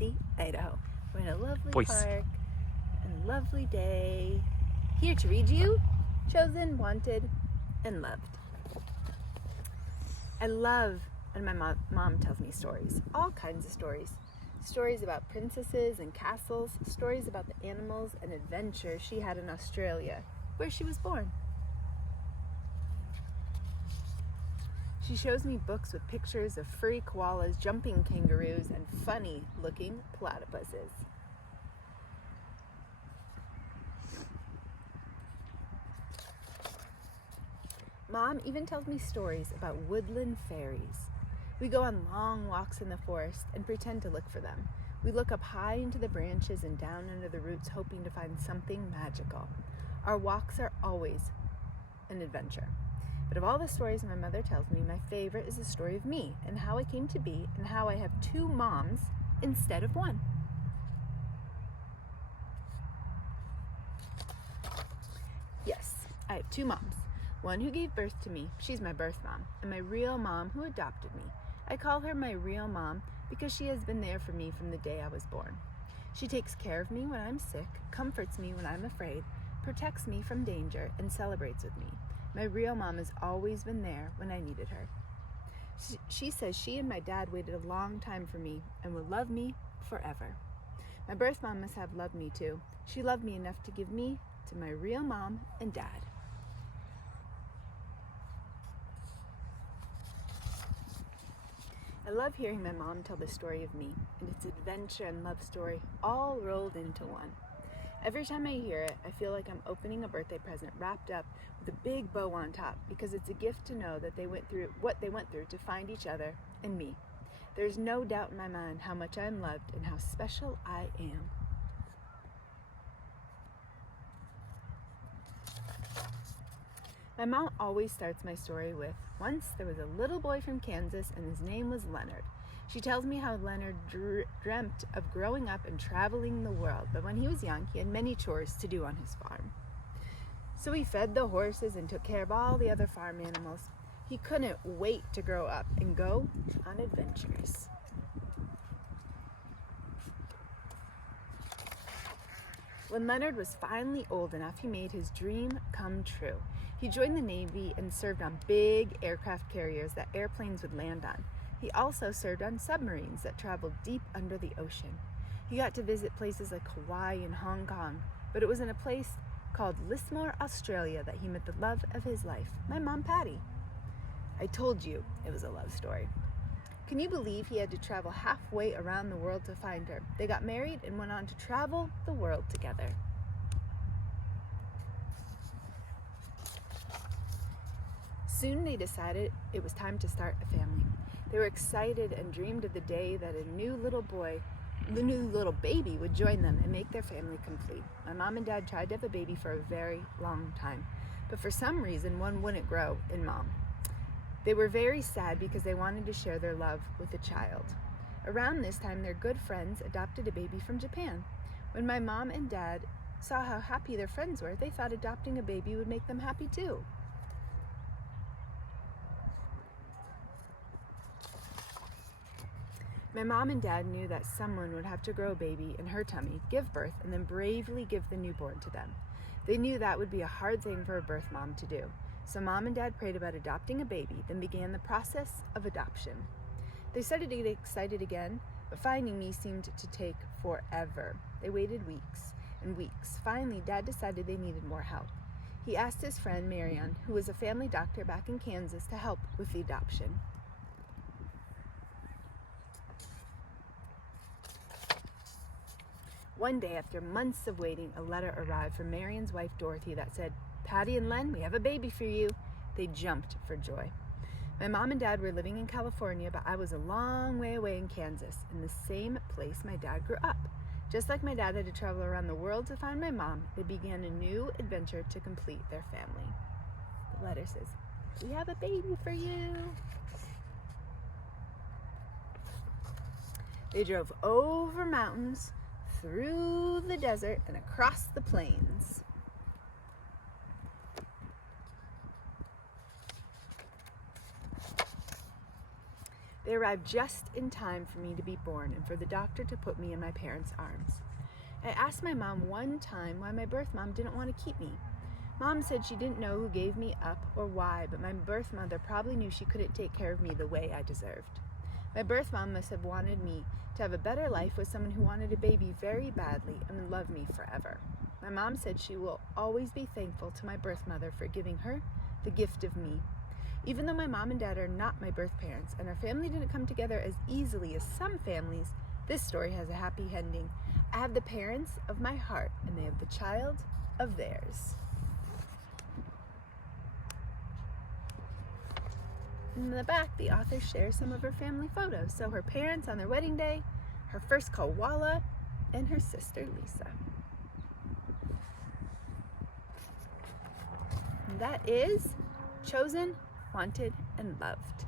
Boise, Idaho. We're in a lovely Boise. park and lovely day. Here to read you, Chosen, Wanted, and Loved. I love when my mom tells me stories, all kinds of stories. Stories about princesses and castles, stories about the animals and adventures she had in Australia, where she was born. She shows me books with pictures of furry koalas, jumping kangaroos, and funny-looking platypuses. Mom even tells me stories about woodland fairies. We go on long walks in the forest and pretend to look for them. We look up high into the branches and down under the roots, hoping to find something magical. Our walks are always an adventure. But of all the stories my mother tells me, my favorite is the story of me and how I came to be and how I have two moms instead of one. Yes, I have two moms. One who gave birth to me, she's my birth mom, and my real mom who adopted me. I call her my real mom because she has been there for me from the day I was born. She takes care of me when I'm sick, comforts me when I'm afraid, protects me from danger, and celebrates with me. My real mom has always been there when I needed her. She says she and my dad waited a long time for me and will love me forever. My birth mom must have loved me too. She loved me enough to give me to my real mom and dad. I love hearing my mom tell the story of me and its adventure and love story all rolled into one. Every time I hear it, I feel like I'm opening a birthday present wrapped up with a big bow on top because it's a gift to know that they went through what they went through to find each other and me. There's no doubt in my mind how much I'm loved and how special I am. My mom always starts my story with, once there was a little boy from Kansas and his name was Leonard. She tells me how Leonard dreamt of growing up and traveling the world, but when he was young, he had many chores to do on his farm. So he fed the horses and took care of all the other farm animals. He couldn't wait to grow up and go on adventures. When Leonard was finally old enough, he made his dream come true. He joined the Navy and served on big aircraft carriers that airplanes would land on. He also served on submarines that traveled deep under the ocean. He got to visit places like Hawaii and Hong Kong, but it was in a place called Lismore, Australia that he met the love of his life, my mom, Patty. I told you it was a love story. Can you believe he had to travel halfway around the world to find her? They got married and went on to travel the world together. Soon they decided it was time to start a family. They were excited and dreamed of the day that a new little baby would join them and make their family complete. My mom and dad tried to have a baby for a very long time, but for some reason one wouldn't grow in mom. They were very sad because they wanted to share their love with a child. Around this time, their good friends adopted a baby from Japan. When my mom and dad saw how happy their friends were, they thought adopting a baby would make them happy too. My mom and dad knew that someone would have to grow a baby in her tummy, give birth, and then bravely give the newborn to them. They knew that would be a hard thing for a birth mom to do. So mom and dad prayed about adopting a baby, then began the process of adoption. They started to get excited again, but finding me seemed to take forever. They waited weeks and weeks. Finally, Dad decided they needed more help. He asked his friend Marianne, who was a family doctor back in Kansas, to help with the adoption. One day, after months of waiting, a letter arrived from Marianne's wife Dorothy that said, "Patty and Len, we have a baby for you." They jumped for joy. My mom and dad were living in California, but I was a long way away in Kansas, in the same place my dad grew up. Just like my dad had to travel around the world to find my mom, they began a new adventure to complete their family. The letter says, "We have a baby for you." They drove over mountains, through the desert, and across the plains. They arrived just in time for me to be born and for the doctor to put me in my parents' arms. I asked my mom one time why my birth mom didn't want to keep me. Mom said she didn't know who gave me up or why, but my birth mother probably knew she couldn't take care of me the way I deserved. My birth mom must have wanted me to have a better life with someone who wanted a baby very badly and would love me forever. My mom said she will always be thankful to my birth mother for giving her the gift of me. Even though my mom and dad are not my birth parents and our family didn't come together as easily as some families, this story has a happy ending. I have the parents of my heart and they have the child of theirs. In the back, the author shares some of her family photos. So her parents on their wedding day, her first koala, and her sister Lisa. And that is Chosen, Wanted, and Loved.